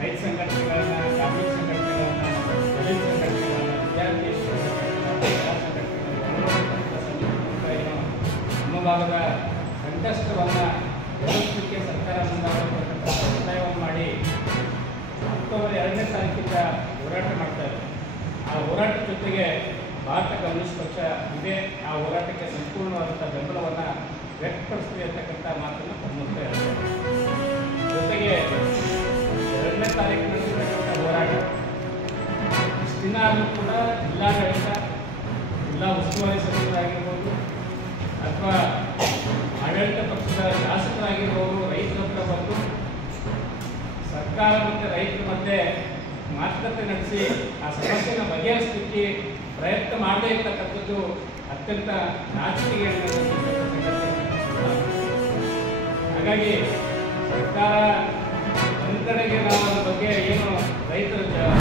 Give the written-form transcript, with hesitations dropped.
ರೈತ ಸಂಘಟನೆಗಳನ್ನ, ಕಾರ್ಮಿಕ ಸಂಘಟನೆಗಳನ್ನ, ದಲಿತ ಸಂಘಟನೆಗಳನ್ನ, ವಿದ್ಯಾರ್ಥಿ ನಮ್ಮ ಭಾಗದ ಸಂಕಷ್ಟವನ್ನು ಎದುರಿಸಲಿಕ್ಕೆ ಸರ್ಕಾರ ಮುಂದಾಗತಕ್ಕಂಥ ಒತ್ತಾಯವನ್ನು ಮಾಡಿ ಅಕ್ಟೋಬರ್ 2ನೇ ತಾರೀಕಿಂದ ಹೋರಾಟ ಮಾಡ್ತಾ ಇದೆ. ಆ ಹೋರಾಟದ ಜೊತೆಗೆ ಭಾರತ ಕಮ್ಯುನಿಸ್ಟ್ ಪಕ್ಷ ಇದೆ. ಆ ಹೋರಾಟಕ್ಕೆ ಸಂಪೂರ್ಣವಾದಂಥ ಬೆಂಬಲವನ್ನು ವ್ಯಕ್ತಪಡಿಸ್ತೀವಿ ಅಂತಕ್ಕಂಥ ಮಾತನ್ನು ತಮ್ಮುತ್ತಾ ಇದ್ದಾರೆ. ಜೊತೆಗೆ 2ನೇ ತಾರೀಕು ನಡೆಸಿರ್ತಕ್ಕಂಥ ಹೋರಾಟ ಇಷ್ಟು ದಿನ ಆದರೂ ಕೂಡ ಜಿಲ್ಲಾಡಳಿತ, ಜಿಲ್ಲಾ ಉಸ್ತುವಾರಿ ಸಚಿವರಾಗಿರ್ಬೋದು ಅಥವಾ ಆಡಳಿತ ಪಕ್ಷದ ಶಾಸಕರಾಗಿರ್ಬೋದು ರೈತರ ಹತ್ರ ಬಂದು ಸರ್ಕಾರ ಮತ್ತು ರೈತರ ಮಧ್ಯೆ ಮಾತುಕತೆ ನಡೆಸಿ ಆ ಸಮಸ್ಯೆಯನ್ನು ಬಗೆಹರಿಸಲಿಕ್ಕೆ ಪ್ರಯತ್ನ ಮಾಡದೇ ಇರತಕ್ಕಂಥದ್ದು ಅತ್ಯಂತ ನಾಚಿಕೆಗೆ. ಹಾಗಾಗಿ ಸರ್ಕಾರ